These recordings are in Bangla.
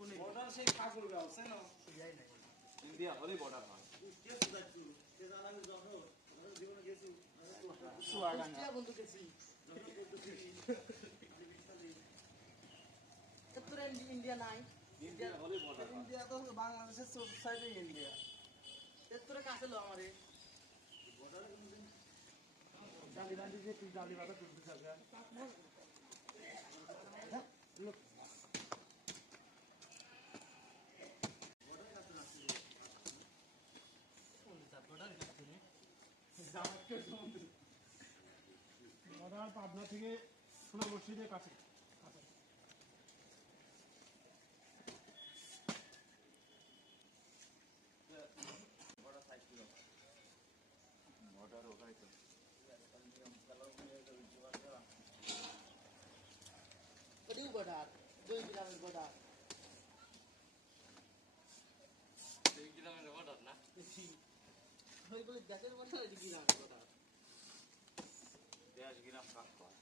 বর্ডার সেই কাকুর ব্যবস্থা না? ইন্ডিয়া হলেই বর্ডার হয়। কে তুই কে জানাবি যখন জীবনে গেছি? কুষ্টিয়া বন্ধু গেছি। তোর ইন্ডিয়া নাই। ইন্ডিয়া হলেই বর্ডার ইন্ডিয়া তো বাংলাদেশের চোখ সাইডে ইন্ডিয়া। তোর কাছে লো আমারে। যে তুই তুলতে পাবনা থেকে সোনা মসজিদের কাছে। বর্ডার বর্ডার ওখানে তো বর্ডার। দুই গ্রামের বর্ডার দুই কিলোমিটার বর্ডার না? ওই বলে দেশের বর্ডার গ্রামের বর্ডার। দেশ গ্রাম কাজ কর।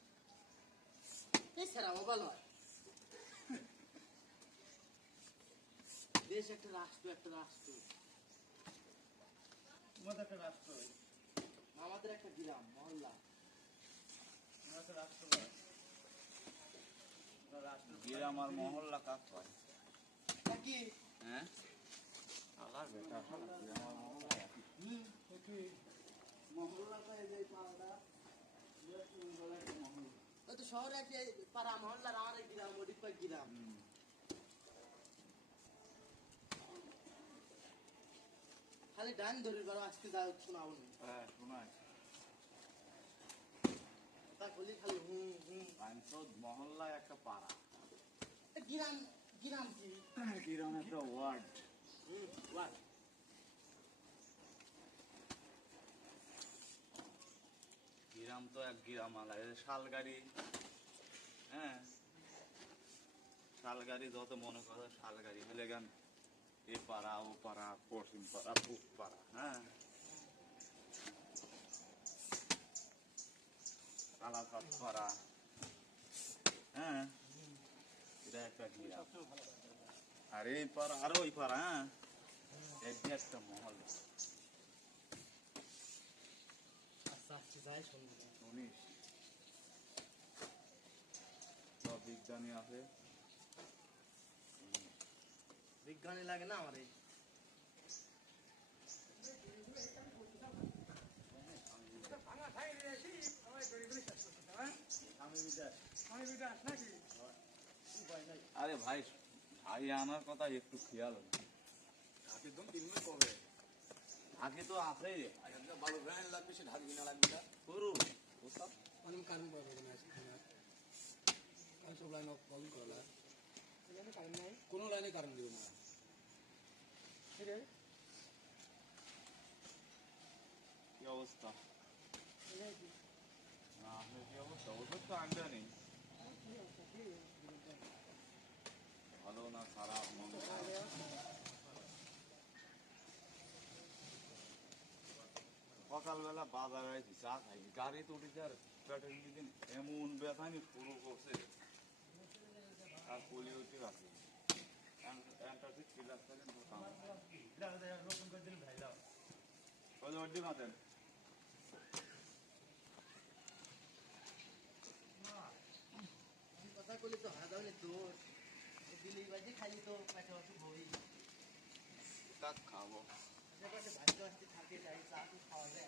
এছাড়া মোবাইল হয়। দেশ একটা রাষ্ট্র একটা রাষ্ট্র। তোমাদের একটা রাষ্ট্র আমাদের একটা গ্রাম মহল্লা। রাষ্ট্র গ্রাম আর মহল্লা কাজ করে কি? হ্যাঁ? আলার বেটা গ্রাম আর মহল্লা হুম ওকে। মহল্লাটা যে পাড়া তো শহরে একটা পাড়া মহল্লার আমার এই গ্রাম ওদিক গ্রাম। খালি ডান ধরে বারো আজকে যা শোনাবো। না হ্যাঁ শোনায়। তা বলি খালি হুম হুম। পাঁচশো মহল্লায় একটা পাড়া। গ্রাম গ্রাম কি? গ্রাম একটা ওয়ার্ড। হুম ওয়াট গ্রাম তো এক গ্রাম আলাদা শালগাড়ি হ্যাঁ? শালগাড়ি যত মনে করো, শালগাড়ি হলে গান, এ পাড়া, ও পাড়া, পশ্চিম পাড়া, পূব পাড়া হ্যাঁ? কালাকাত হ্যাঁ? আর এই উনিশ। সব বিজ্ঞানী আছে। বিজ্ঞানী লাগে না আমার এই। আরে ভাই ভাই আনার কথা একটু খেয়াল ঢাকি তুমি তিনবার কবে? আগে তো আছে। ভালো ভ্যান লাগবে সে ঢাকবি না লাগবে না। করু অনেক কারণ পাবো না কাল সব লাইন অফ কল করলা কোনো লাইনে কারণ দিব না কি অবস্থা না আপনার কি অবস্থা ওষুধ তো আনতে নেই ভালো না খারাপ মন্দ সকালবেলা বাজারে আইছি চা খাই গাড়ি তো উঠেছে আর পেটের দিন এমন ব্যথা ব্যথানি শুরু করছে আর পলি উঠে রাখছে অ্যান্টাসিক ক্লাস করেন তো কাম রোপণ করে দিন ভাই দাও কত অর্ধি মাতেন কথা কইলে তো হারা দাও তোর দিল্লি বাজি খালি তো। পেটে অসুখ হই কাক খাব আশেপাশে ভাগ্য আসতে থাকে তাই চা খাওয়া যায়।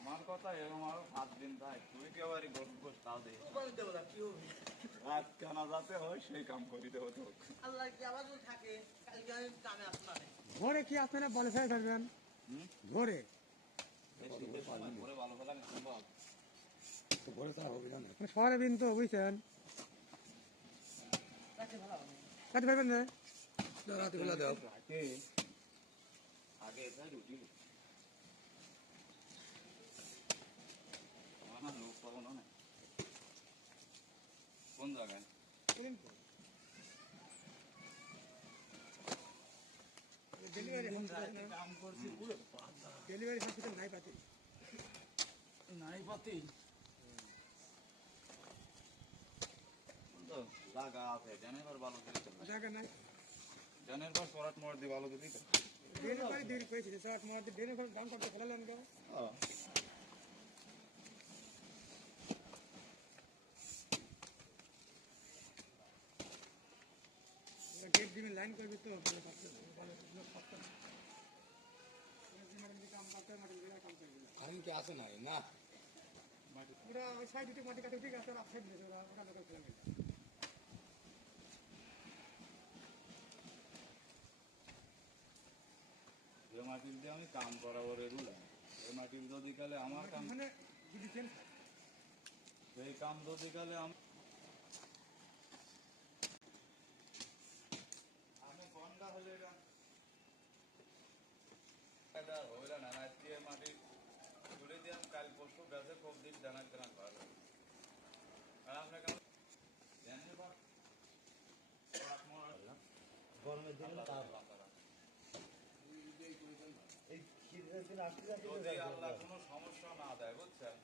আমার কথা এরকম আরও সাত দিন ভাই তুই কেবারই গরম গোস তাও দে কি রাত কেনা যাতে হয় সেই কাম করি দেবো তো আল্লাহ কি আবার থাকে কালকে আমি কামে আসব না ঘরে কি আপনারা বলে ফেলে ধরবেন ঘরে? শহরে বিন তো বুঝছেন। পারবেন না? রাতে আগে এসে রুটি আমার না লোক পাবো না কোন জায়গায়? পুরো ডেলিভারি হসপিটাল নাই পাতি নাই পাতি তো জায়গা আছে জানের পর ভালো করে জায়গা নাই। জানের পর সরাট মোড় দিয়ে ভালো করে দিতে ডেলিভারি দেরি করেছি স্যার আপনার ডেলিভারি ডাউন করতে ফেলালেন কেন লাইন করবি তো? কি আসে নাই? না। ওরা ওই সাইড দিতে মাটি কাটে ঠিক আছে ওরা দিয়েছে ওরা ওটা লোকাল ফেলা গেছে যে মাটির দিয়ে আমি কাম করাবো রে রুল এই মাটির যদি কালে আমার কাম মানে যদি সেই কাম যদি কালে আমি কোনটা হলে এটা এটা হইল না আজকে মাটি তুলে দিয়ে আমি কাল পরশু গাছে খুব দিন জানা জানা করা যাবে। আর আপনাকে আমি জানি বা রাত মোড় গরমের দিনে দিন যদি আল্লাহ কোনো সমস্যা না দেয় বুঝছেন?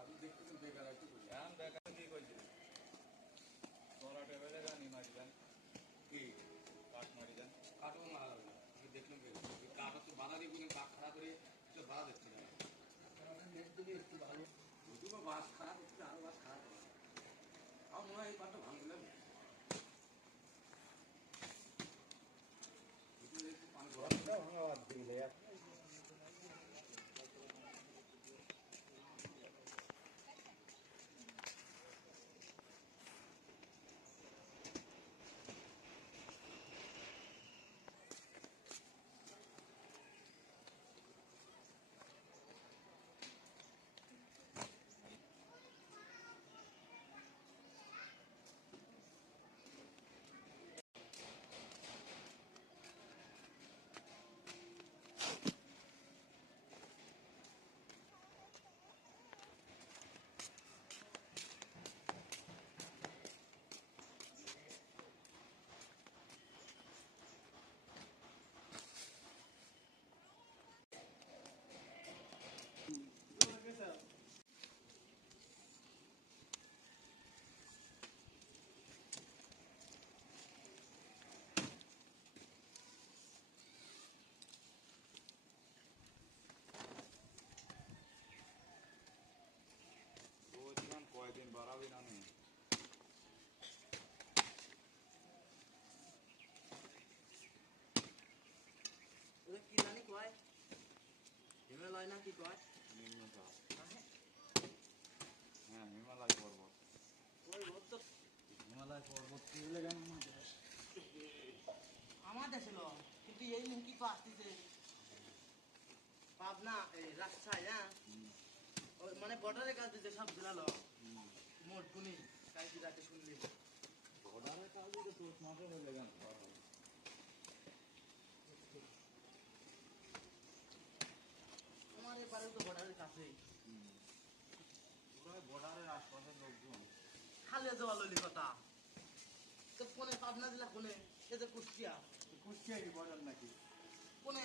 আপনি দেখতেছেন বেকার একটু এখন দেখা কি কইছে তোরা টেবিলে জানি মারি যান কি? কাঠ মারি যান। কাটও না আমি দেখলাম কি কাটা তো বাধা দিয়ে কোনো কাঠ খারাপ করে তো বাধা দিচ্ছে না নেট দিলে একটু ভালো দুটো বাস খারাপ হচ্ছে আরও বাস খারাপ হবে আমার মনে হয় এই পাটটা ভাঙতে লাগবে একটু পানি গরম ভাঙাবার দিলে রোজ দিন কয়দিন বাড়াবি না নি ওরা কি জানি কয় হিমালয় না কি কয় নিম্নচাপ হ্যাঁ হিমালয় পর্বত। হিমালয় পর্বত কি বলে কেন আমার দেশে ল কিন্তু এই মুখি তো আসতেছে। পাবনা এই রাজশাহী হ্যাঁ? মানে বর্ডারের কাছে যে সব জেলা ল। মোট গুনি কালকে রাতে শুনলি? বর্ডারের কাজ যদি তোর মাঠে হলে কেন আমার এবারে তো বর্ডারের কাছেই পুরো বর্ডারের আশপাশের লোকজন খালে যাওয়া ললি কথা। তো কোনে পাবনা জেলা কোনে? এ যে কুষ্টিয়া। কুষ্টিয়া কি বলেন নাকি? কোনে?